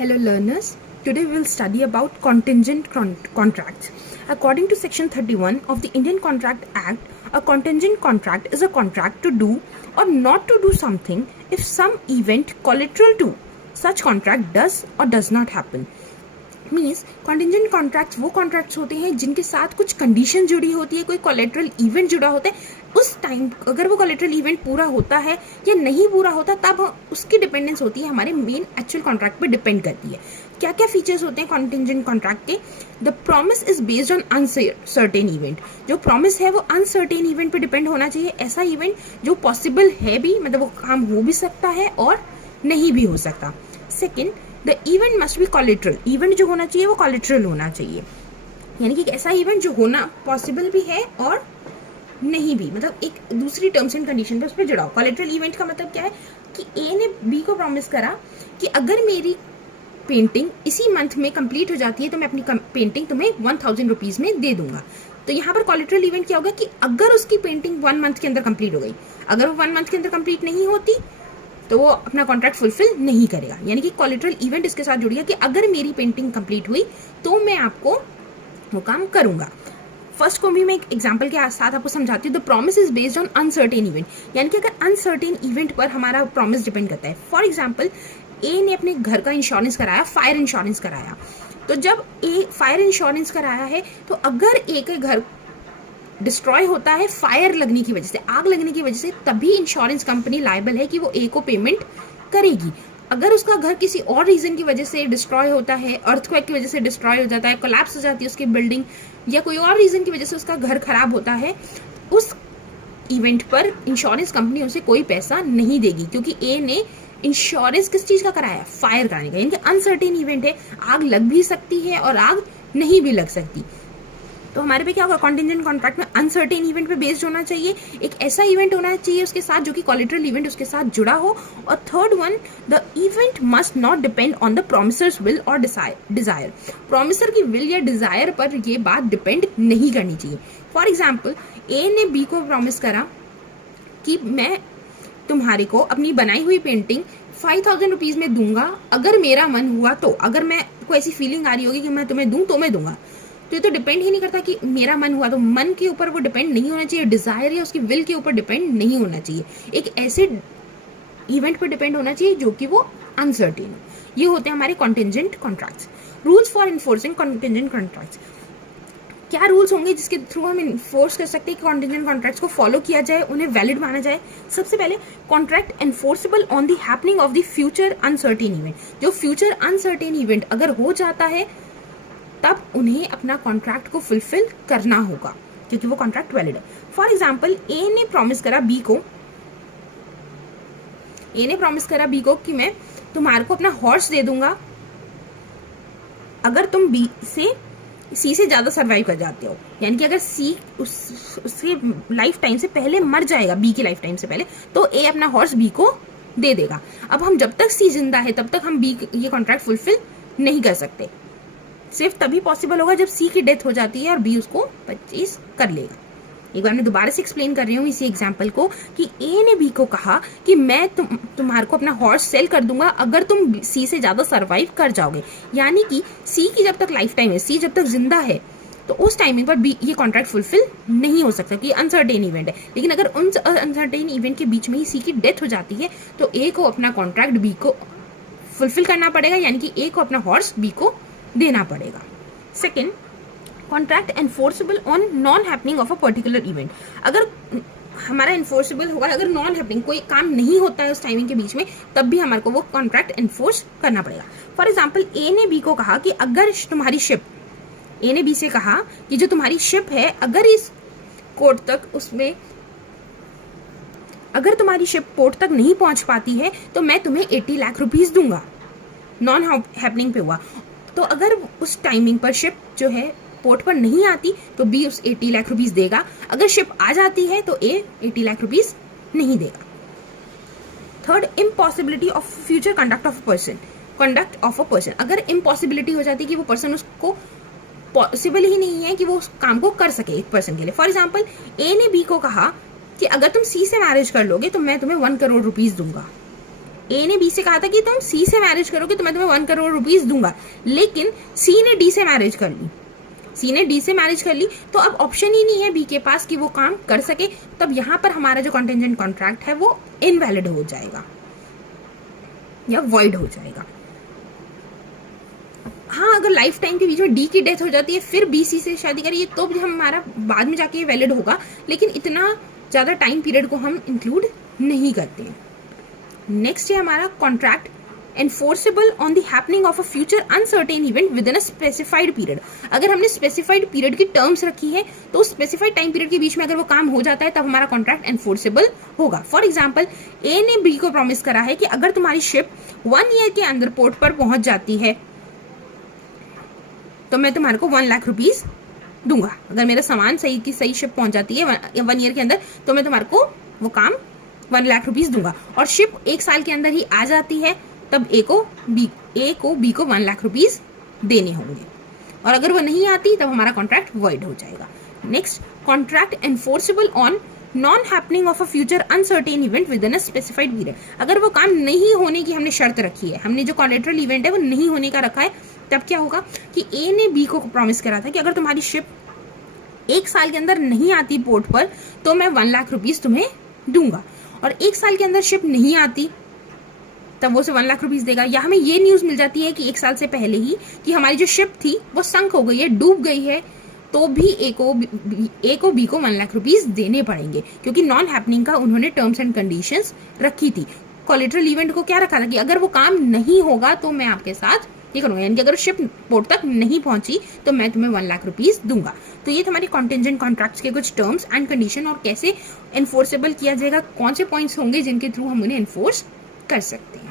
Hello learners, today we will study about contingent contracts. According to section 31 of the Indian Contract Act, a contingent contract is a contract to do or not to do something if some event collateral to such contract does or does not happen. Means contingent contracts वो contracts होते हैं जिनके साथ कुछ condition जुड़ी होती है, कोई कोलेट्रल इवेंट जुड़ा होता है. उस टाइम अगर वो कोलेट्रल इवेंट पूरा होता है या नहीं पूरा होता तब उसकी डिपेंडेंस होती है हमारे मेन एक्चुअल कॉन्ट्रैक्ट पे डिपेंड करती है. क्या क्या फीचर्स होते हैं कॉन्टिजेंट कॉन्ट्रैक्ट के? The promise is based on uncertain event. जो प्रॉमिस है वो अनसर्टेन इवेंट पे डिपेंड होना चाहिए. ऐसा इवेंट जो पॉसिबल है भी, मतलब वो काम हो भी सकता है और नहीं भी हो सकता. Second, the event must be collateral. Event जो होना चाहिए वो कोलेट्रल होना चाहिए, यानी कि ऐसा इवेंट जो होना पॉसिबल भी है और नहीं भी, मतलब एक दूसरी टर्म्स एंड कंडीशन पे उस पर जुड़ा हो. कोलेट्रल इवेंट का मतलब क्या है कि ए ने बी को प्रॉमिस करा कि अगर मेरी पेंटिंग इसी मंथ में कंप्लीट हो जाती है तो मैं अपनी पेंटिंग तुम्हें 1000 रुपीज में दे दूंगा. तो यहाँ पर कोलेट्रल इवेंट क्या होगा कि अगर उसकी पेंटिंग 1 मंथ के अंदर कंप्लीट हो गई, अगर वो 1 मंथ के अंदर कंप्लीट नहीं होती तो वो अपना कॉन्ट्रैक्ट फुलफिल नहीं करेगा. यानी कि कोलेट्रल इवेंट इसके साथ जुड़ी है कि अगर मेरी पेंटिंग कंप्लीट हुई तो मैं आपको वो काम करूंगा. फर्स्ट को भी मैं एक एग्जांपल के साथ आपको समझाती हूँ. The promise is based on uncertain event, यानी कि अगर अनसर्टेन इवेंट पर हमारा प्रॉमिस डिपेंड करता है. फॉर एग्जाम्पल, ए ने अपने घर का इंश्योरेंस कराया, फायर इंश्योरेंस कराया. तो जब ए फायर इंश्योरेंस कराया है तो अगर ए के घर डिस्ट्रॉय होता है फायर लगने की वजह से, आग लगने की वजह से, तभी इंश्योरेंस कंपनी लायबल है कि वो ए को पेमेंट करेगी. अगर उसका घर किसी और रीजन की वजह से डिस्ट्रॉय होता है, अर्थक्वेक की वजह से डिस्ट्रॉय हो जाता है, कोलैप्स हो जाती है उसकी बिल्डिंग, या कोई और रीजन की वजह से उसका घर खराब होता है, उस इवेंट पर इंश्योरेंस कंपनी उसे कोई पैसा नहीं देगी, क्योंकि ए ने इंश्योरेंस किस चीज का कराया? फायर कराने का. यानी कि अनसर्टेन इवेंट है, आग लग भी सकती है और आग नहीं भी लग सकती. तो हमारे पे क्या होगा? कॉन्टिजेंट कॉन्ट्रैक्ट में अनसर्टेन इवेंट पे बेस्ड होना चाहिए. एक ऐसा इवेंट होना चाहिए उसके साथ जो कि कोलेट्रल इवेंट उसके साथ जुड़ा हो. और third one, the event must not depend on the promisor's will और डिजायर. प्रोमिसर की विल या डिजायर पर ये बात डिपेंड नहीं करनी चाहिए. फॉर एग्जाम्पल, ए ने बी को प्रॉमिस करा कि मैं तुम्हारे को अपनी बनाई हुई पेंटिंग 5000 रुपीज में दूंगा अगर मेरा मन हुआ तो. अगर मैं को ऐसी फीलिंग आ रही होगी कि मैं तुम्हें दूं तो मैं दूंगा. तो ये तो डिपेंड ही नहीं करता कि मेरा मन हुआ, तो मन के ऊपर वो डिपेंड नहीं होना चाहिए, डिजायर या उसकी विल के ऊपर डिपेंड नहीं होना चाहिए. एक ऐसे इवेंट पर डिपेंड होना चाहिए जो कि वो अनसर्टेन हो. ये होते हैं हमारे contingent contracts. Rules for enforcing contingent contracts. क्या रूल्स होंगे जिसके थ्रू हम इन्फोर्स कर सकते हैं कि कॉन्टिजेंट कॉन्ट्रैक्ट्स को फॉलो किया जाए, उन्हें वैलिड माना जाए? सबसे पहले, contract enforceable on the happening of the future uncertain event. जो फ्यूचर अनसर्टेन इवेंट अगर हो जाता है तब उन्हें अपना कॉन्ट्रैक्ट को फुलफिल करना होगा, क्योंकि वो कॉन्ट्रैक्ट वैलिड है. फॉर एग्जाम्पल, ए ने प्रॉमिस करा बी को कि मैं तुम्हारे को अपना हॉर्स दे दूंगा अगर तुम सी से ज्यादा सर्वाइव कर जाते हो. यानी कि अगर सी उसके लाइफ टाइम से पहले मर जाएगा, बी की लाइफ टाइम से पहले, तो ए अपना हॉर्स बी को दे देगा. अब हम जब तक सी जिंदा है तब तक हम बी ये कॉन्ट्रैक्ट फुलफिल नहीं कर सकते. सिर्फ तभी पॉसिबल होगा जब सी की डेथ हो जाती है और बी उसको परचेज कर लेगा. एक बार मैं दोबारा से एक्सप्लेन कर रही हूँ इसी एग्जांपल को कि ए ने बी को कहा कि मैं तुम्हारे को अपना हॉर्स सेल कर दूंगा अगर तुम सी से ज्यादा सरवाइव कर जाओगे. यानी कि सी की जब तक लाइफ टाइम है, सी जब तक जिंदा है, तो उस टाइमिंग पर बी ये कॉन्ट्रैक्ट फुलफिल नहीं हो सकता कि अनसर्टेन इवेंट है. लेकिन अगर उन अनसर्टेन इवेंट के बीच में ही सी की डेथ हो जाती है तो ए को अपना कॉन्ट्रैक्ट बी को फुलफिल करना पड़ेगा, यानी कि ए को अपना हॉर्स बी को देना पड़ेगा. Second, contract enforceable on non happening of a particular event. अगर हमारा एनफोर्सेबल होगा, अगर नॉन हैपनिंग कोई काम नहीं होता है उस टाइमिंग के बीच में, तब भी हमारे को वो कॉन्ट्रैक्ट एनफोर्स करना पड़ेगा. फॉर एग्जाम्पल, ए ने बी को कहा कि अगर तुम्हारी शिप, ए ने बी से कहा कि जो तुम्हारी शिप है अगर इस कोर्ट तक उसमें अगर तुम्हारी शिप पोर्ट तक नहीं पहुंच पाती है तो मैं तुम्हें 80 लाख रुपीज दूंगा. नॉन हैपनिंग पे हुआ. तो अगर उस टाइमिंग पर शिप जो है पोर्ट पर नहीं आती तो बी उस 80 लाख रुपीस देगा. अगर शिप आ जाती है तो ए 80 लाख रुपीस नहीं देगा. Third, impossibility of future conduct of a person. अगर इम्पॉसिबिलिटी हो जाती है कि वो पर्सन, उसको पॉसिबल ही नहीं है कि वो उस काम को कर सके एक पर्सन के लिए. फॉर एग्जाम्पल, ए ने बी को कहा कि अगर तुम सी से मैरिज कर लोगे तो मैं तुम्हें 1 करोड़ रुपीस दूंगा. ए ने बी से कहा था कि तुम सी से मैरिज करोगे तो मैं तुम्हें 1 करोड़ रुपीस दूंगा, लेकिन सी ने डी से मैरिज कर ली, सी ने डी से मैरिज कर ली, तो अब ऑप्शन ही नहीं है बी के पास कि वो काम कर सके। तब यहां पर हमारा जो कॉन्टेंजेंट कॉन्ट्रैक्ट है वो इनवैलिड हो जाएगा या वॉइड हो जाएगा। हाँ, अगर लाइफ टाइम के बीच में डी की डेथ हो जाती है फिर बी सी से शादी करिए तो भी हमारा बाद में जाके वैलिड होगा, लेकिन इतना ज्यादा टाइम पीरियड को हम इंक्लूड नहीं करते हैं। नेक्स्ट है हमारा contract enforceable on the happening of a future uncertain event with in a specified period. अगर हमने स्पेसिफाइड पीरियड की टर्म्स रखी है तो स्पेसिफाइड टाइम पीरियड के बीच में अगर वो काम हो जाता है तब हमारा कॉन्ट्रैक्ट एनफोर्सेबल होगा। फॉर एग्जाम्पल, ए ने बी को प्रॉमिस करा है कि अगर तुम्हारी शिप 1 ईयर के अंदर पोर्ट पर पहुंच जाती है तो मैं तुम्हारे को 1 लाख रुपीस दूंगा। अगर मेरा सामान सही की सही शिप पहुंच जाती है 1 ईयर के अंदर तो मैं तुम्हारे को वो काम 1 लाख रुपीस दूंगा। और शिप 1 साल के अंदर ही आ जाती है तब ए को बी को 1 लाख रुपीस देने होंगे, और अगर वो नहीं आती तब हमारा कॉन्ट्रैक्ट वॉइड हो जाएगा। Next, contract enforceable on non happening of a future uncertain event with in a specified period. अगर वो काम नहीं होने की हमने शर्त रखी है, हमने जो कोलैटरल इवेंट है वो नहीं होने का रखा है, तब क्या होगा कि ए ने बी को प्रॉमिस करा था कि अगर तुम्हारी शिप 1 साल के अंदर नहीं आती पोर्ट पर तो मैं 1 लाख रुपीस तुम्हें दूंगा, और 1 साल के अंदर शिप नहीं आती तब वो उसे 1 लाख रुपीस देगा। या हमें ये न्यूज मिल जाती है कि 1 साल से पहले ही कि हमारी जो शिप थी वो संक हो गई है, डूब गई है, तो भी ए को बी को 1 लाख रुपीस देने पड़ेंगे, क्योंकि नॉन हैपनिंग का उन्होंने टर्म्स एंड कंडीशंस रखी थी। कोलैटरल इवेंट को क्या रखा था कि अगर वो काम नहीं होगा तो मैं आपके साथ ये करूंगा, यानी कि अगर शिप पोर्ट तक नहीं पहुंची तो मैं तुम्हें 1 लाख रुपीस दूंगा। तो ये हमारे कॉन्टेंजेंट कॉन्ट्रैक्ट्स के कुछ टर्म्स एंड कंडीशन, और कैसे एनफोर्सेबल किया जाएगा, कौन से पॉइंट्स होंगे जिनके थ्रू हम उन्हें एनफोर्स कर सकते हैं।